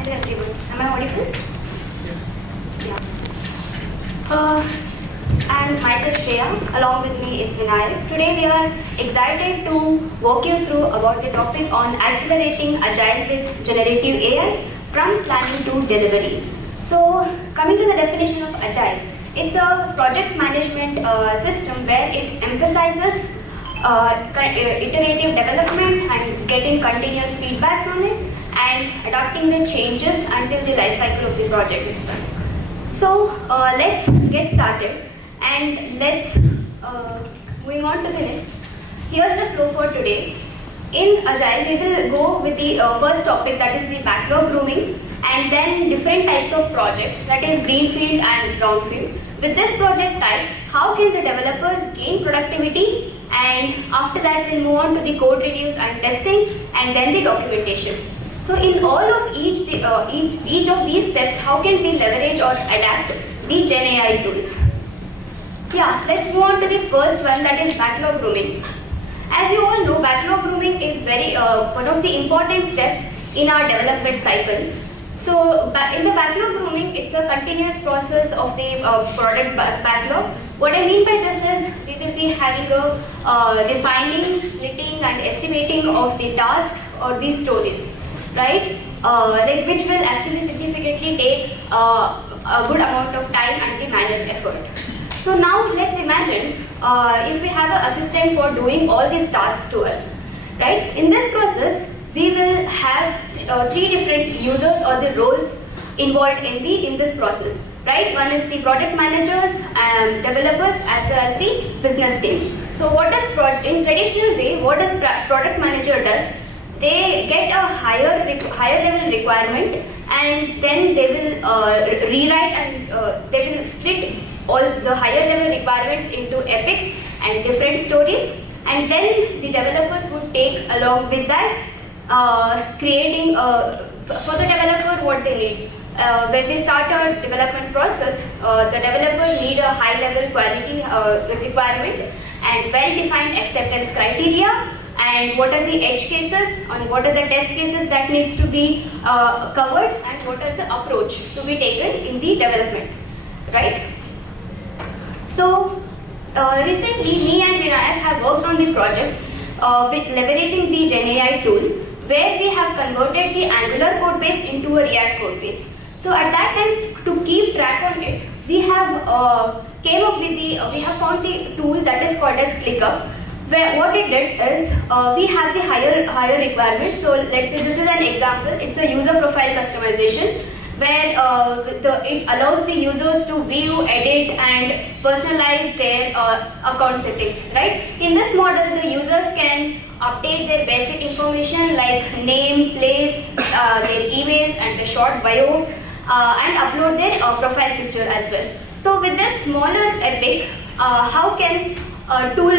Hello everyone. Am I audible? Yeah. And myself Shreya, along with me it's Vinayak. Today we are excited to walk you through about the topic on accelerating agile with generative AI from planning to delivery. So coming to the definition of agile, it's a project management system where it emphasizes iterative development and getting continuous feedbacks on it and adapting the changes until the life cycle of the project is done. So let's get started and let's moving on to the next. Here's the flow for today. In Agile, we will go with the first topic, that is the backlog grooming, and then different types of projects, that is greenfield and brownfield. With this project type, how can the developers gain productivity, and after that we'll move on to the code reviews and testing, and then the documentation. So in all of each of these steps, how can we leverage or adapt the Gen AI tools? Yeah, let's move on to the first one, that is backlog grooming. As you all know, backlog grooming is one of the important steps in our development cycle. So in the backlog grooming, it's a continuous process of the product backlog. What I mean by this is we will be having a defining, splitting and estimating of the tasks or the stories, right? Which will actually significantly take a good amount of time and the manual effort. So now let's imagine if we have an assistant for doing all these tasks to us, right? In this process, we will have three different users or the roles involved in this process, right? One is the product managers, developers, as well as the business teams. So what does in traditional way, what does product manager does? They get a higher level requirement, and then they will rewrite and they will split all the higher level requirements into epics and different stories, and then the developers would take along with that, creating for the developer what they need. When they start a development process, the developer need a high level quality requirement and well defined acceptance criteria, and what are the edge cases and what are the test cases that needs to be covered, and what are the approach to be taken in the development, right? So recently me and Vinayak have worked on the project with leveraging the Gen AI tool, where we have converted the Angular code base into a React code base. So at that time, to keep track on it, we have we have found the tool that is called as ClickUp, where what it did is we have the higher requirements. So let's say this is an example. It's a user profile customization, where it allows the users to view, edit and personalize their account settings, right? In this model, the users can update their basic information like name, place, their emails and the short bio, and upload their profile picture as well. So with this smaller epic, how can tool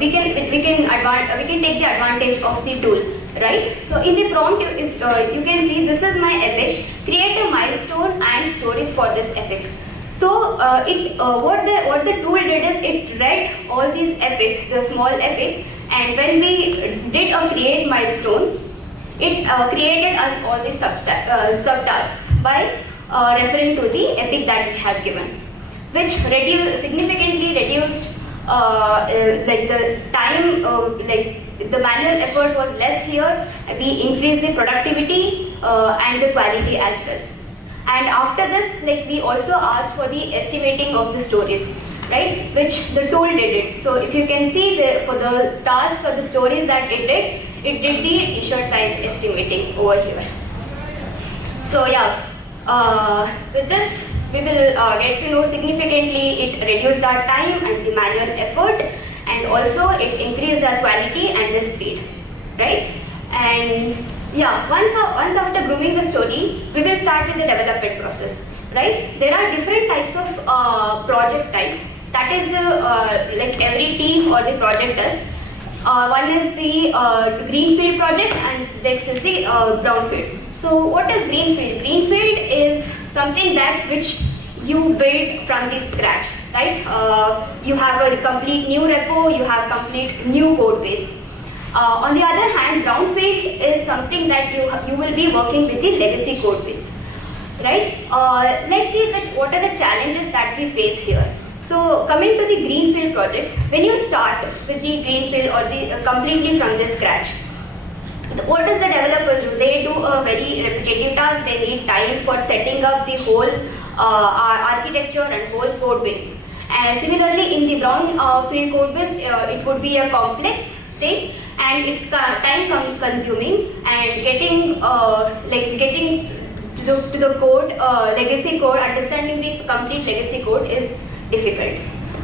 we can take the advantage of the tool, right? So in the prompt, if you can see, this is my epic. Create a milestone and stories for this epic. So what the tool did is it read all these epics, the small epic, and when we did a create milestone, it created us all the subtasks by referring to the epic that we have given, which significantly reduced like the time, like the manual effort was less here. We increased the productivity and the quality as well. And after this, like we also asked for the estimating of the stories, right? Which the tool did it. So if you can see for the tasks or the stories that it did the t-shirt size estimating over here. So yeah, with this we will get to know significantly it reduced our time and the manual effort, and also it increased our quality and the speed, right? And yeah, once after grooming the story, we will start with the development process, right? There are different types of project types. That is the like every team or the project does. One is the greenfield project, and next is the brownfield. So what is greenfield? Greenfield is something which you build from the scratch, right? You have a complete new repo, you have complete new code base. On the other hand, brownfield is something that you will be working with the legacy code base, right? Let's see that what are the challenges that we face here. So coming to the greenfield projects, when you start with the greenfield or the completely from the scratch, what does the developers do? They do a very repetitive task. They need time for setting up the whole architecture and whole code base. And similarly, in the brownfield code base, it would be a complex thing, and it's time consuming, and getting to the code, legacy code, understanding the complete legacy code is difficult.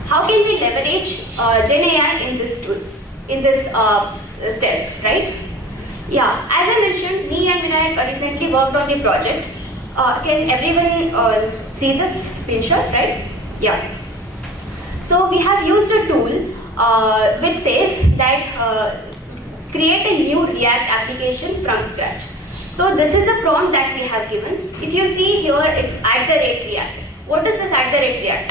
How can we leverage Gen AI in this tool, in this step, right? Yeah, as I mentioned, me and Vinayak recently worked on the project. Can everyone see this screenshot, right? Yeah. So we have used a tool which says that create a new React application from scratch. So this is a prompt that we have given. If you see here, it's @React. What is this @React?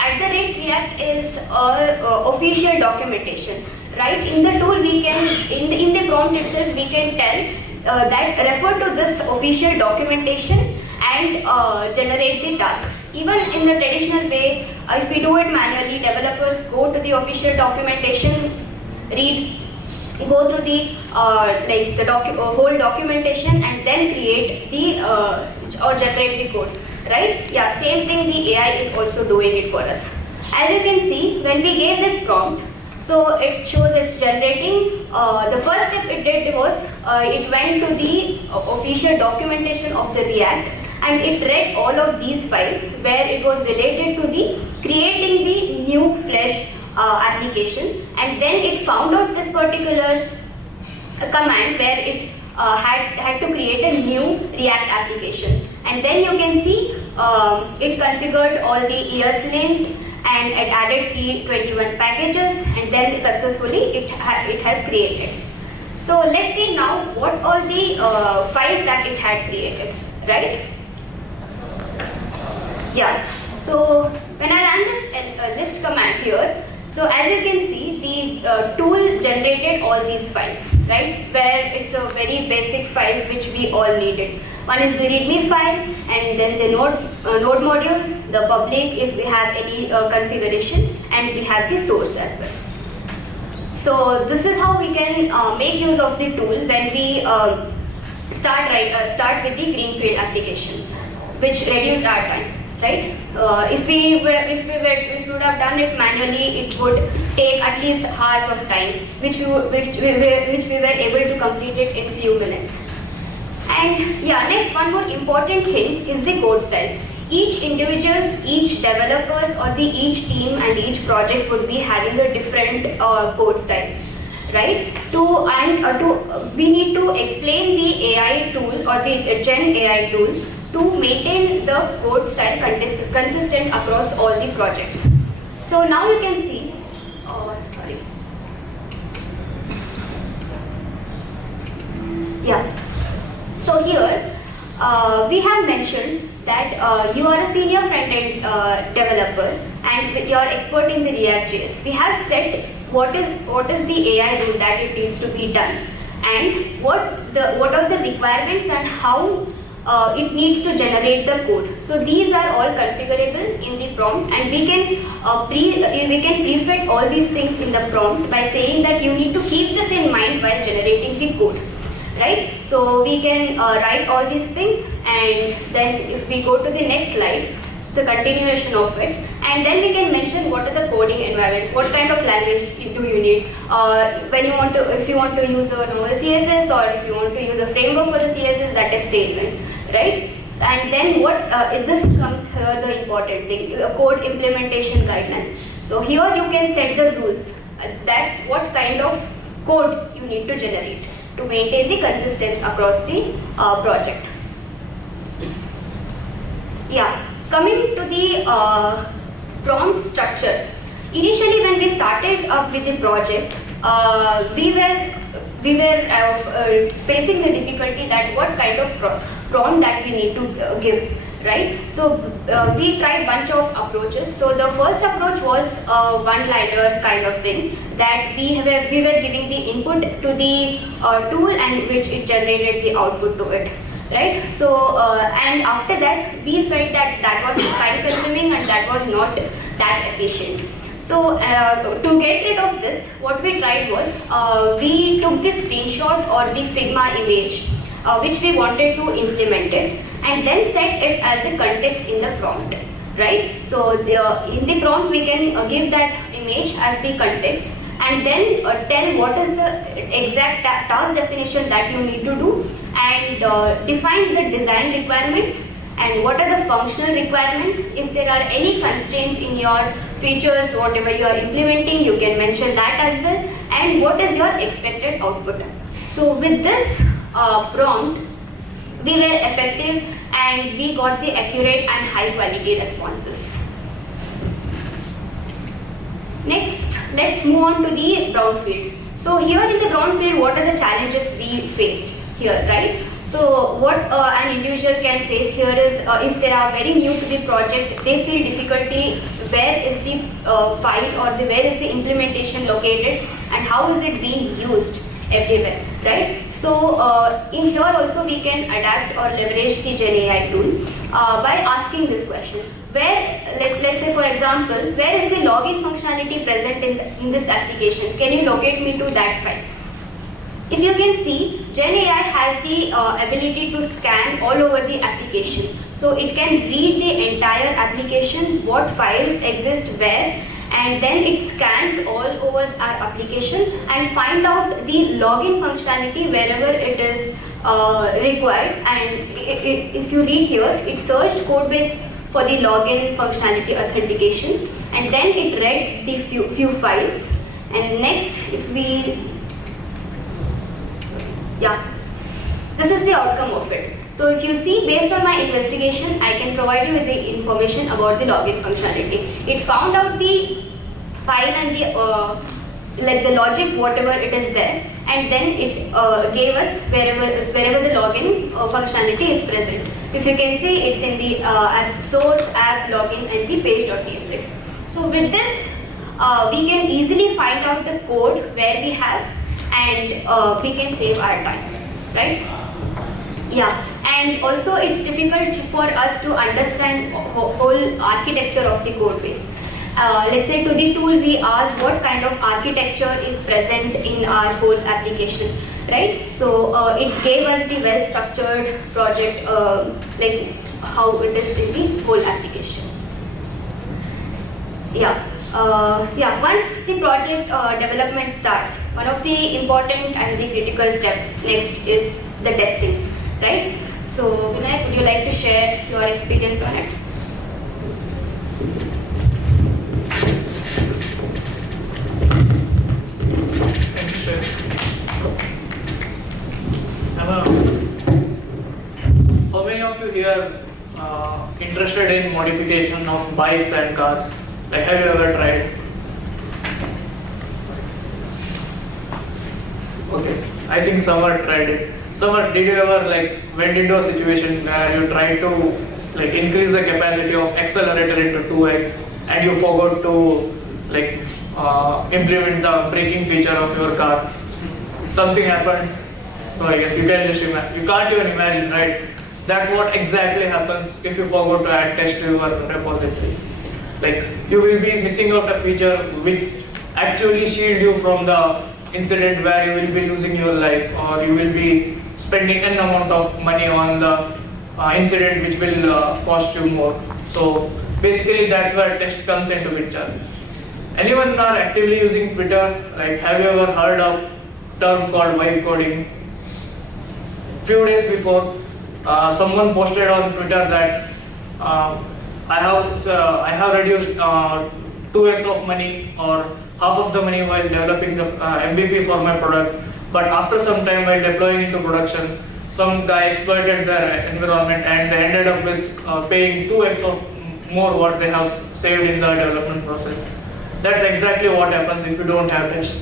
@React is official documentation, right? In the tool, we can, in the prompt itself, we can tell that refer to this official documentation and generate the task. Even in the traditional way, if we do it manually, developers go to the official documentation, go through the whole documentation, and then create the or generate the code, right? Yeah, same thing the AI is also doing it for us. As you can see, when we gave this prompt, so it shows it's generating. The first step it did was it went to the official documentation of the React, and it read all of these files where it was related to the creating the new Flash application, and then it found out this particular command where it had to create a new React application, and then you can see it configured all the ESLint, and it added 321 packages, and then successfully it has created. So let's see now what all the files that it had created, right? Yeah. So when I ran this list command here, so as you can see, the tool generated all these files, right? Where it's a very basic files which we all needed. One is the README file, and then the node modules, the public if we have any configuration, and we have the source as well. So this is how we can make use of the tool when we start with the greenfield application, which reduce our time, right? If we would have done it manually, it would take at least hours of time, which we were able to complete it in few minutes. And yeah, next one more important thing is the code styles. Each individuals, each developers, or each team and each project would be having a different code styles, right? We need to explain the AI tool or the Gen AI tool to maintain the code style consistent across all the projects. So now you can see, yeah. So here we have mentioned that you are a senior front-end developer and you are expert in the React.js. We have set what is the AI rule that it needs to be done, and what are the requirements and how it needs to generate the code. So these are all configurable in the prompt, and we can prefet all these things in the prompt by saying that you need to keep this in mind while generating the code, right? So we can write all these things, and then if we go to the next slide, it's a continuation of it, and then we can mention what are the coding environments, what kind of language do you need, if you want to use a normal CSS, or if you want to use a framework for the CSS, that is Tailwind, right? And then this comes here, the important thing, code implementation guidelines. So here you can set the rules that what kind of code you need to generate to maintain the consistency across the project. Yeah, coming to the prompt structure. Initially, when we started up with the project, we were facing the difficulty that what kind of prompt that we need to give, right? So we tried bunch of approaches. So the first approach was one-liner kind of thing, that we were giving the input to the tool and which it generated the output to it, right? So and after that we felt that that was time consuming and that was not that efficient. So to get rid of this, what we tried was we took the screenshot or the Figma image which we wanted to implement it, and then set it as a context in the prompt, right? So in the prompt we can give that image as the context, and then tell what is the exact task definition that you need to do, and define the design requirements and what are the functional requirements. If there are any constraints in your features, whatever you are implementing, you can mention that as well, and what is your expected output. So with this prompt, we were effective and we got the accurate and high quality responses. Next, let's move on to the brownfield. So here in the brownfield, what are the challenges we faced here, right? So what an individual can face here is if they are very new to the project, they feel difficulty where is the file or where is the implementation located and how is it being used everywhere, right? So in here also we can adapt or leverage the GenAI tool by asking this question. Where, let's say for example, where is the login functionality present in this application? Can you locate me to that file? If you can see, GenAI has the ability to scan all over the application. So it can read the entire application, what files exist where, and then it scans all over our application and find out the login functionality wherever it is required. And if you read here, it searched codebase for the login functionality authentication, and then it read the few files. And next, if we, yeah, this is the outcome of it. So if you see, based on my investigation, I can provide you with the information about the login functionality. It found out the file and the like the logic, whatever it is there, and then it gave us wherever the login functionality is present. If you can see, it's in the source, app, login, and the page.tsx. So with this, we can easily find out the code where we have, and we can save our time, right? Yeah, and also it's difficult for us to understand whole architecture of the code base. Let's say to the tool we asked what kind of architecture is present in our whole application, right? So it gave us the well-structured project, like how it is in the whole application. Yeah. Once the project development starts, one of the important and the critical step next is the testing, right? So Vinay, would you like to share your experience on it? Thank you, sir. How many of you here interested in modification of bikes and cars? Like, have you ever tried? Okay, I think Samar tried it. Samar, did you ever went into a situation where you tried to increase the capacity of accelerator into 2x and you forgot to implement the braking feature of your car? Something happened. So I guess you can just imagine. You can't even imagine, right? That's what exactly happens if you forgot to add test to your repository. You will be missing out a feature which actually shield you from the incident where you will be losing your life, or you will be spending an amount of money on the incident which will cost you more. So basically that's where test comes into picture. Anyone are actively using Twitter? Have you ever heard of term called vibe coding? Few days before, someone posted on Twitter that I have reduced 2x of money or half of the money while developing the MVP for my product, but after some time while deploying into production, some guy exploited their environment and they ended up with paying 2x of more what they have saved in the development process. That's exactly what happens if you don't have test.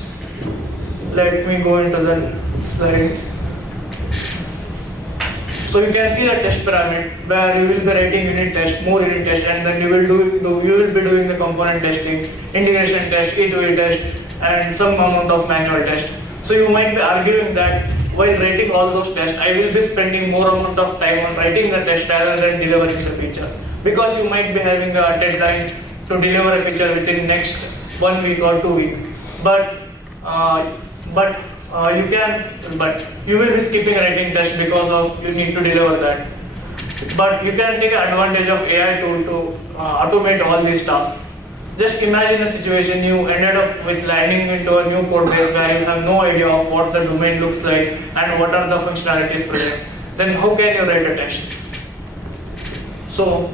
Let me go into the slide. So you can see the test pyramid where you will be writing unit test, more unit test, and then you will be doing the component testing, integration test, E2E test, and some amount of manual test. So you might be arguing that while writing all those tests, I will be spending more amount of time on writing the test rather than delivering the feature, because you might be having a deadline to deliver a feature within next 1 week or 2 weeks. But you will be skipping writing test because of you need to deliver that. But you can take advantage of AI tool to automate all these tasks. Just imagine a situation you ended up with landing into a new code base where you have no idea of what the domain looks like and what are the functionalities present. Then how can you write a test? So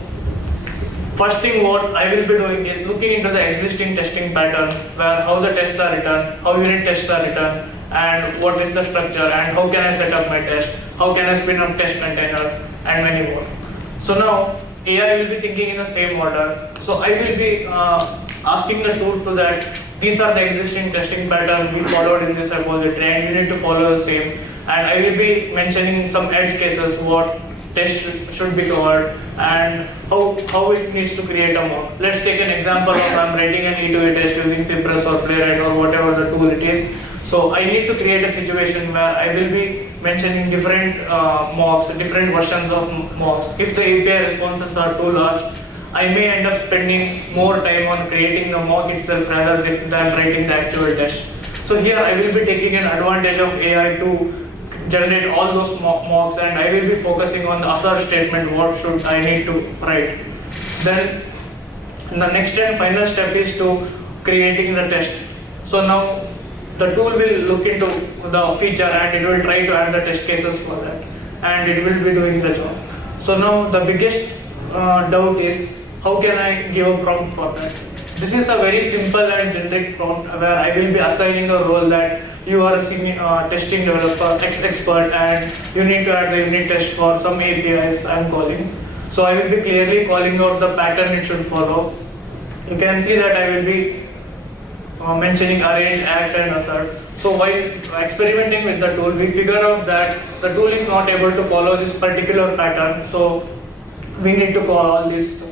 first thing what I will be doing is looking into the existing testing pattern, where how the tests are written, how unit tests are written, and what is the structure, and how can I set up my test, how can I spin up test containers, and many more. So now AI will be thinking in the same order. So I will be asking the tool to that these are the existing testing pattern we followed in this repository, and you need to follow the same. And I will be mentioning some edge cases what test should be covered and how it needs to create a mock. Let's take an example of I'm writing an E2E test using Cypress or Playwright or whatever the tool it is. So I need to create a situation where I will be mentioning different mocks, different versions of mocks. If the API responses are too large, I may end up spending more time on creating the mock itself rather than writing the actual test. So here I will be taking an advantage of AI to generate all those mocks, and I will be focusing on the assert statement, what should I need to write. Then the next and final step is to creating the test. So now the tool will look into the feature and it will try to add the test cases for that, and it will be doing the job. So now the biggest doubt is how can I give a prompt for that? This is a very simple and generic prompt where I will be assigning a role that you are a senior testing developer, expert, and you need to add the unit test for some APIs I am calling. So I will be clearly calling out the pattern it should follow. You can see that I will be mentioning arrange, act, and assert. So while experimenting with the tool, we figure out that the tool is not able to follow this particular pattern. So we need to call all this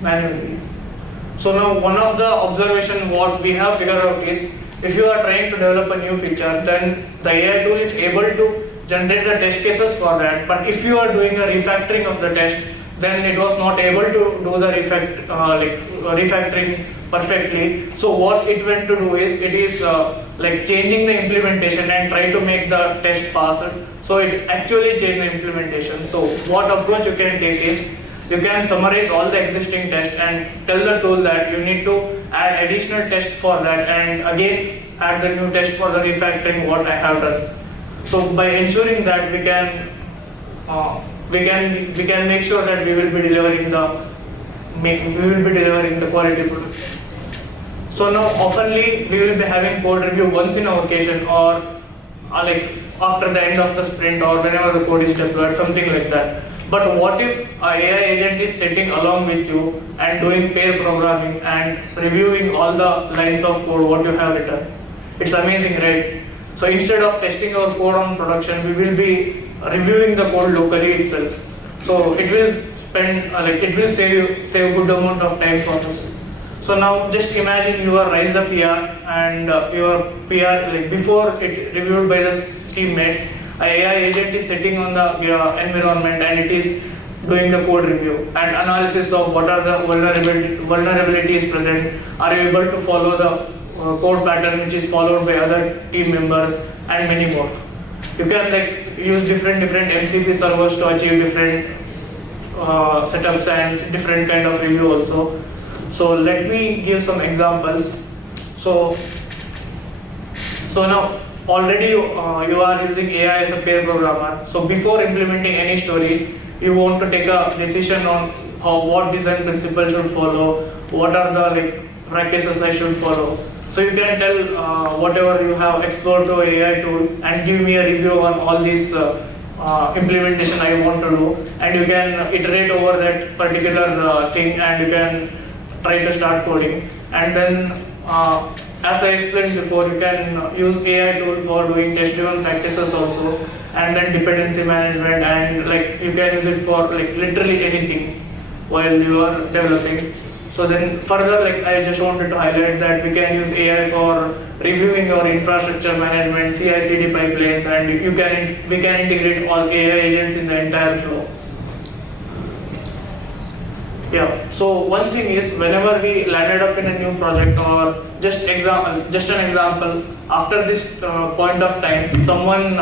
manually. So now one of the observation what we have figured out is if you are trying to develop a new feature, then the AI tool is able to generate the test cases for that. But if you are doing a refactoring of the test, then it was not able to do the refactoring perfectly. So what it went to do is it is like changing the implementation and try to make the test pass. So it actually changed the implementation. So what approach you can take is you can summarize all the existing tests and tell the tool that you need to add additional tests for that, and again add the new test for the refactoring what I have done. So by ensuring that we can make sure that we will be delivering the quality product. So now oftenly we will be having code review once in a occasion, or like after the end of the sprint or whenever the code is deployed, something like that. But what if an AI agent is sitting along with you and doing pair programming and reviewing all the lines of code what you have written? It's amazing, right? So instead of testing our code on production, we will be reviewing the code locally itself. So it will save a good amount of time for us. So now just imagine you are Rise the PR and your PR, like before it reviewed by the teammates, an AI agent is sitting on the environment and it is doing the code review and analysis of what are the vulnerabilities present. Are you able to follow the code pattern which is followed by other team members, and many more. You can use different MCP servers to achieve different setups and different kind of review also. So let me give some examples. So now already you are using AI as a pair programmer. So before implementing any story, you want to take a decision on what design principles should follow, what are the practices I should follow. So you can tell whatever you have explored to AI tool and give me a review on all these implementation I want to do, and you can iterate over that particular thing and you can try to start coding. And then as I explained before, you can use AI tool for doing test driven practices also. and then dependency management, and like you can use it for like literally anything while you are developing. So then further, like I just wanted to highlight that we can use AI for reviewing our infrastructure management, CI/CD pipelines, and we can integrate all AI agents in the entire flow. Yeah. So one thing is, whenever we landed up in a new project, or just an example, after this point of time, someone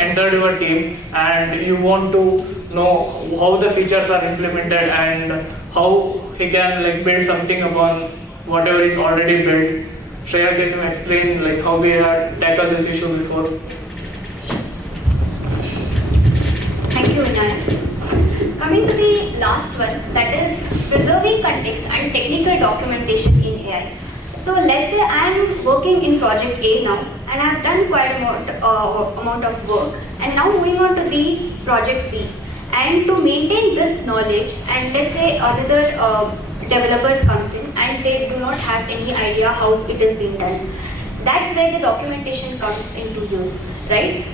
entered your team, and you want to know how the features are implemented and how he can like build something upon whatever is already built. Shreya, can you explain like how we had tackled this issue before? Thank you, Vinayak. Coming to the last one, that is preserving context and technical documentation in AI. So let's say I am working in project A now, and I have done quite a amount of work, and now moving on to the project B. And to maintain this knowledge, and let's say another developers comes in and they do not have any idea how it is being done. That's where the documentation comes into use, right?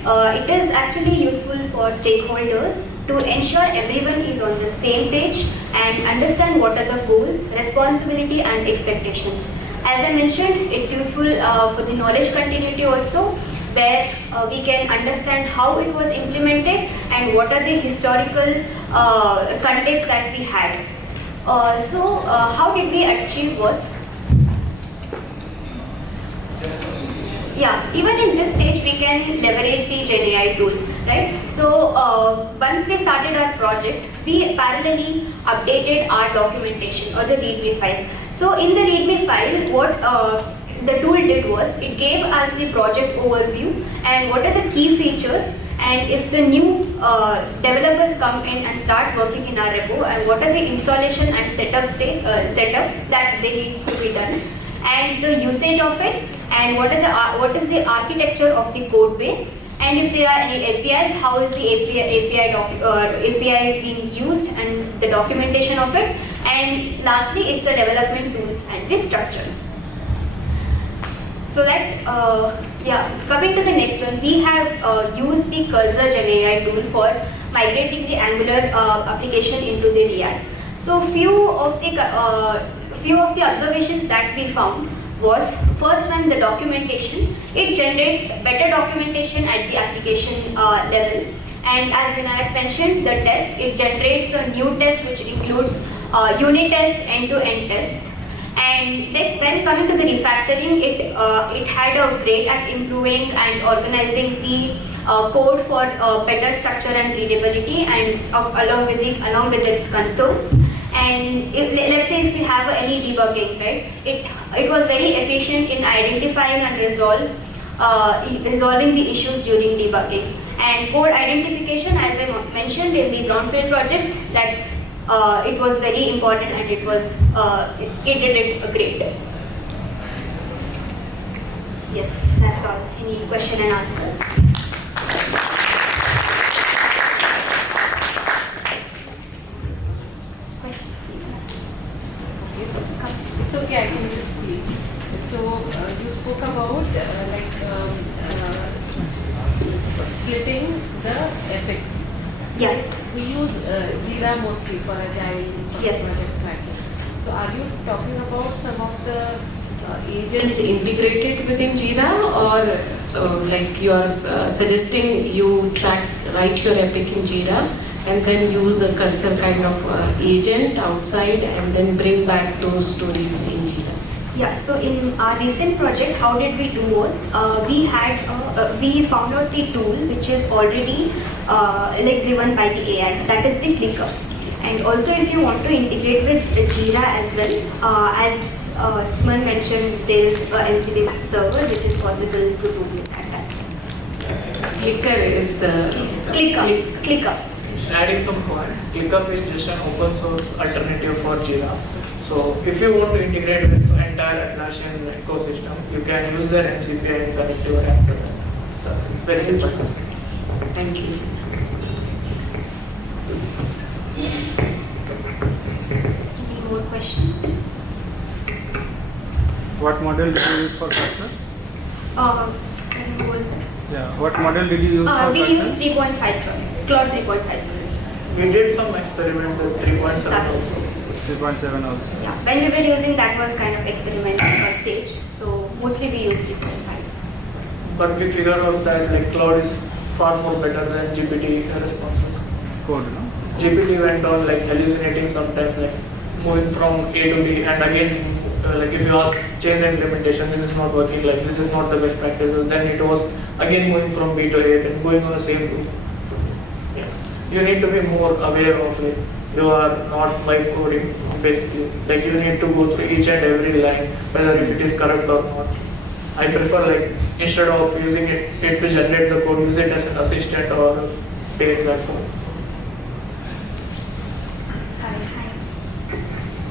It is actually useful for stakeholders to ensure everyone is on the same page and understand what are the goals, responsibility and expectations. As I mentioned, it's useful for the knowledge continuity also, where we can understand how it was implemented and what are the historical context that we had. How did we achieve was, even in this stage we can leverage the GenAI tool, right? So once we started our project, we parallelly updated our documentation or the README file. So in the README file, what the tool did was, it gave us the project overview and what are the key features, and if the new developers come in and start working in our repo, and what are the installation and setup that they need to be done, and the usage of it, and what is the architecture of the code base, and if there are any APIs, how is the API being used, and the documentation of it, and lastly it's a development tools and the structure. So that, coming to the next one, we have used the Cursor GenAI tool for migrating the Angular application into the React. So few of the observations that we found was, first one, the documentation. It generates better documentation at the application level. And as Vinayak mentioned, the test, it generates a new test which includes unit tests, end-to-end tests. And then when coming to the refactoring, it had a great at improving and organizing the code for better structure and readability, and along with its consoles. And let's say if we have any debugging, right? It was very efficient in identifying and resolving the issues during debugging. And code identification, as I mentioned in the brownfield projects, it was very important, and it did it great. Yes, that's all. Any question and answers? Question? It's okay, I can just speak. So you spoke about splitting the epics. Yeah. We use Jira mostly for agile projects like this. So are you talking about some of the agents integrated within Jira, or like you are suggesting you write your epic in Jira and then use a Cursor kind of agent outside and then bring back those stories in Jira? Yeah, so in our recent project, how did we do was, we found out the tool which is already driven by the AI, that is the Clicker. And also if you want to integrate with Jira as well, as Suman mentioned, there is a MCP server which is possible to do with that as well. Clicker is the... Clicker. Adding some point, ClickUp is just an open source alternative for Jira. So if you want to integrate with the entire Atlassian ecosystem, you can use their MCP and connect your app to them. So very simple. Thank you. Any more questions? What model do you use for Cursor? Who was that? Yeah. What model did you use for We used Cursor? 3.5 solid, Claude 3.5 solid. We did some experiment with 3.7 Exactly. also. 3.7 also. Yeah, when we were using that was kind of experimental first stage, so mostly we used 3.5. But we figured out that like Cloud is far more better than GPT responses. Code, no? GPT went on like hallucinating sometimes, like moving from A to B, and again, like if you ask change the implementation, this is not working, like this is not the best practices, then it was again moving from B to A, then going on the same loop. Yeah. You need to be more aware of it. You are not vibe coding basically. Like you need to go through each and every line, whether if it is correct or not. I prefer like instead of using it to generate the code, use it as an assistant or paid platform.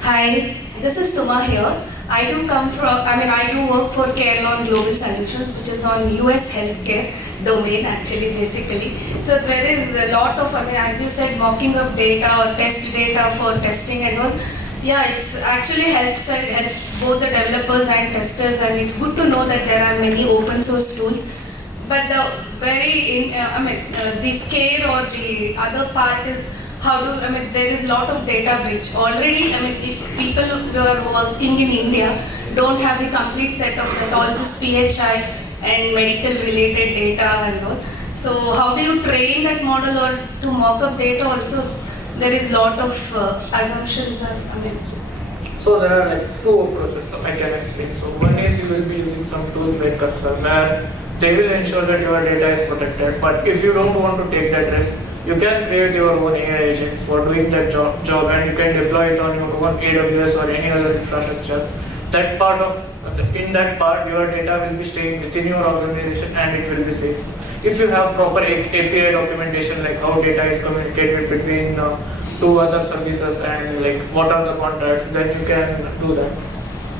Hi, this is Suma here. I do work for Carelon Global Solutions, which is on US healthcare domain actually, basically. So there is a lot of, as you said, mocking up data or test data for testing and all. Yeah, it's actually helps both the developers and testers, and it's good to know that there are many open source tools. But the scare or the other part is there is a lot of data breach. Already, if people who are working in India don't have the complete set of all this PHI and medical related data and all. So how do you train that model or to mock up data also? There is lot of assumptions. So there are like two approaches I can explain. So one is you will be using some tools like Cursor where they will ensure that your data is protected. But if you don't want to take that risk, you can create your own AI agents for doing that job and you can deploy it on your own AWS or any other infrastructure. In that part, your data will be staying within your organization and it will be safe. If you have proper API documentation, like how data is communicated between two other services and like what are the contracts, then you can do that.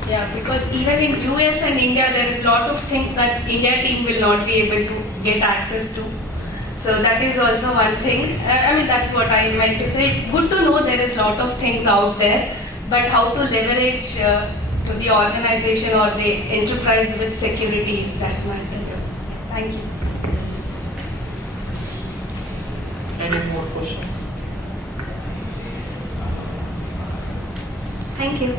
Yeah, because even in US and India, there is lot of things that India team will not be able to get access to. So that is also one thing. That's what I meant to say. It's good to know there is lot of things out there, but how to leverage to the organization or the enterprise with securities that matters. Thank you. Any more questions? Thank you.